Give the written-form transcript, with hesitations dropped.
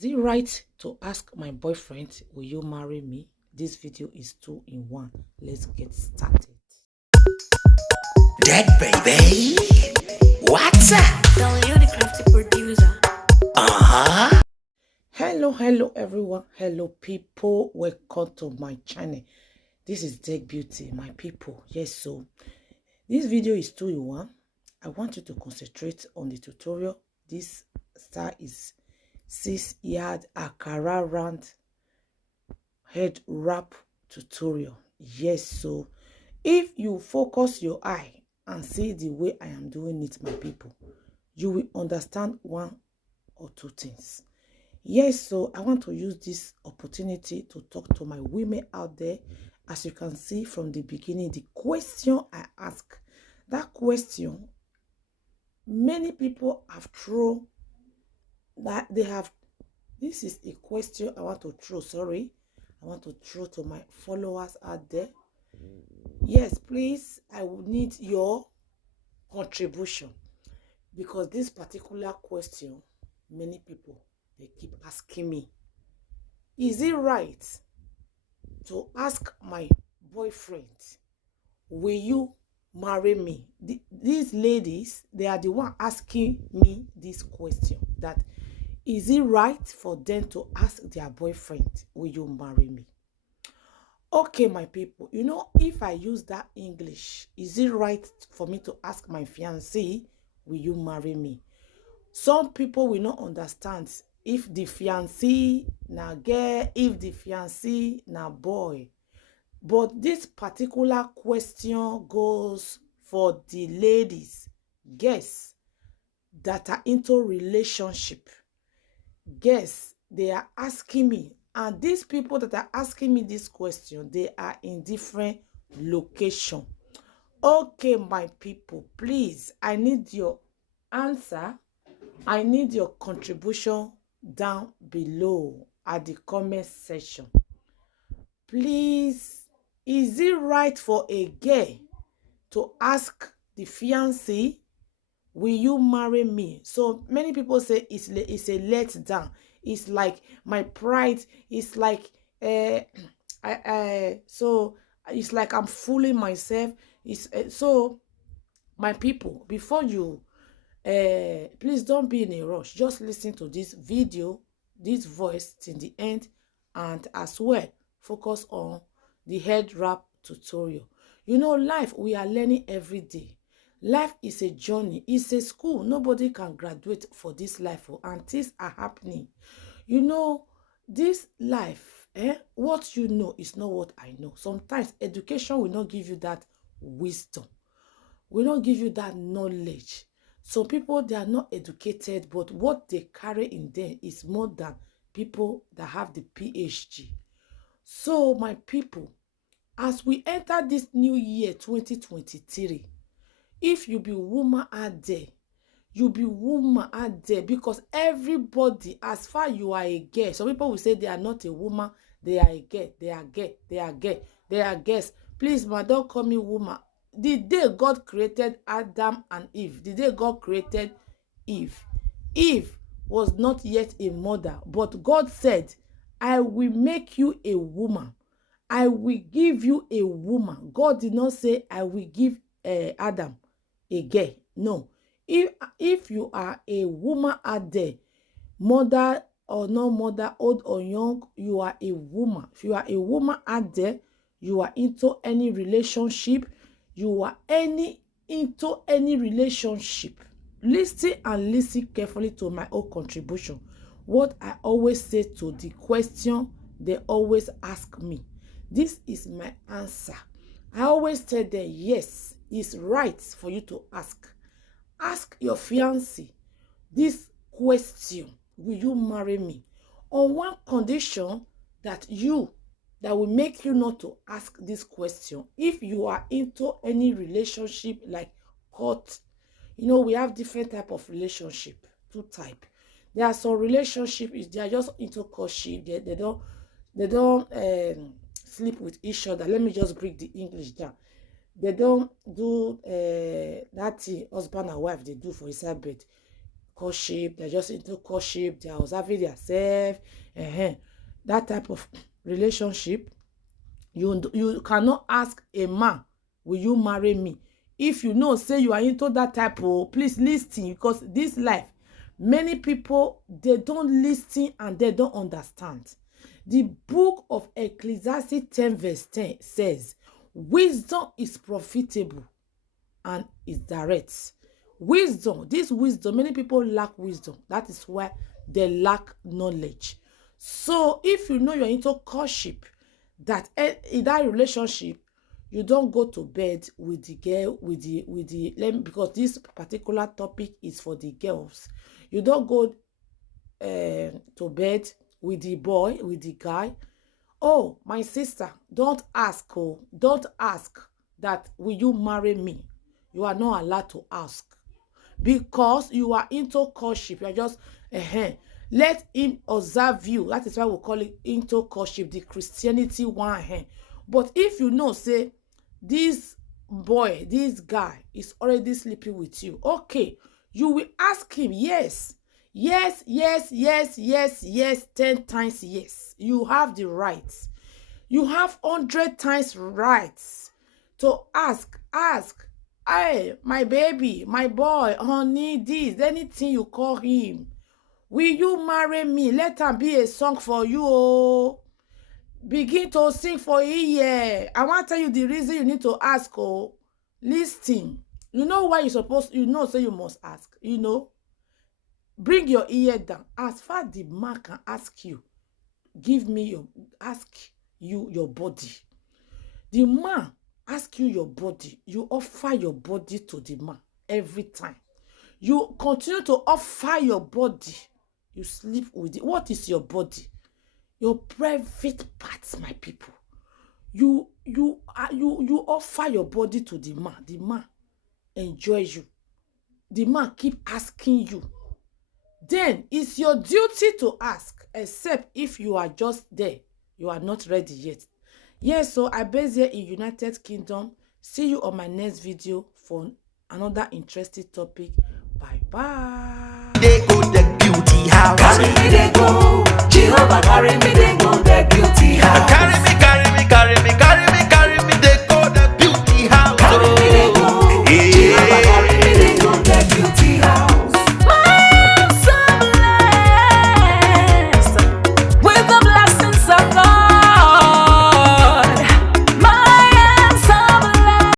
Is it right to ask my boyfriend, will you marry me? This video is 2 in 1. Let's get started. Dead baby, what's up? Tell you the crafty producer. Hello everyone. Hello people. Welcome to my channel. This is Dead Beauty, my people. Yes, so this video is 2 in 1. I want you to concentrate on the tutorial. This star is 6-yard Ankara round head wrap tutorial. Yes, so if you focus your eye and see the way I am doing it, my people, you will understand one or two things. Yes, so I want to use this opportunity to talk to my women out there. As you can see from the beginning, the question I ask, that question, many people have thrown that they have. This is a question I want to throw. I want to throw to my followers out there. Yes, please, I will need your contribution, because this particular question, many people, they keep asking me, is it right to ask my boyfriend, will you marry me? These ladies, they are the one asking me this question, that is it right for them to ask their boyfriend, will you marry me? Okay, my people, you know, if I use that English, is it right for me to ask my fiancé, will you marry me? Some people will not understand if the fiancé na girl, if the fiancé na boy. But this particular question goes for the ladies, girls that are into relationship. Guess they are asking me, and these people that are asking me this question, they are in different location. Okay, my people, please, I need your answer. I need your contribution down below at the comment section. Please, is it right for a girl to ask the fiancé, will you marry me? So many people say it's a let down. It's like my pride. It's like so it's like I'm fooling myself. It's so my people, before you please don't be in a rush. Just listen to this video, this voice till the end, and as well focus on the head wrap tutorial. You know, life, we are learning every day. Life is a journey, it's a school. Nobody can graduate for this life, and things are happening. You know, this life, what you know is not what I know. Sometimes education will not give you that wisdom, will not give you that knowledge. Some people, they are not educated, but what they carry in them is more than people that have the PhD. So my people, as we enter this new year 2023, if you be woman out there, you be woman out there, because everybody, as far you are a girl, some people will say they are not a woman, they are a girl, they are girl, they are girl, they are girls. Please, ma, don't call me woman. The day God created Adam and Eve, the day God created Eve, Eve was not yet a mother, but God said, I will make you a woman. I will give you a woman. God did not say, I will give Adam a girl. No. If you are a woman out there, mother or no mother, old or young, you are a woman. If you are a woman out there, you are into any relationship, you are into any relationship, listen and listen carefully to my own contribution. What I always say to the question they always ask me, this is my answer. I always tell them, yes, it's right for you to ask. Ask your fiancé this question, will you marry me? On one condition, that will make you not to ask this question. If you are into any relationship like court, you know, we have different type of relationship, two type. There are some relationships, they are just into courtship. They don't sleep with each other. Let me just break the English down. They don't do that thing husband and wife they do for inside bed. courtship, they're just into courtship, they're observing themselves, that type of relationship. You cannot ask a man, will you marry me? If you know say you are into that type of, please listen, because this life, many people, they don't listen and they don't understand. The book of Ecclesiastes 10 verse 10 says, wisdom is profitable and is direct. Wisdom, this wisdom, many people lack wisdom. That is why they lack knowledge. So if you know you're into courtship, that in that relationship, you don't go to bed with the girl, because this particular topic is for the girls. You don't go to bed with the boy, with the guy. Oh, my sister, don't ask. Oh, don't ask that, will you marry me? You are not allowed to ask, because you are into courtship. You are just let him observe you. That is why we call it into courtship, the Christianity one. But if you know, say, this boy, this guy is already sleeping with you, okay, you will ask him, yes, 10 times yes. You have the rights. You have 100 times rights to ask. Hey, my baby, my boy, honey, this, anything you call him, will you marry me? Let him be a song for you. Oh, begin to sing for a year. I want to tell you the reason you need to ask. Oh, listen. You know why you supposed, say you must ask. Bring your ear down. As far the man can ask you, ask you your body. The man ask you your body. You offer your body to the man every time. You continue to offer your body. You sleep with it. What is your body? Your private parts, my people. You offer your body to the man. The man enjoys you. The man keep asking you. Then it's your duty to ask, except if you are just there. You are not ready yet. Yes, so I base here in United Kingdom. See you on my next video for another interesting topic. Bye bye. They go the beauty house. Carry me, they go. Jehovah, carry me, they go the beauty house. Carry me, carry me, carry me, carry me.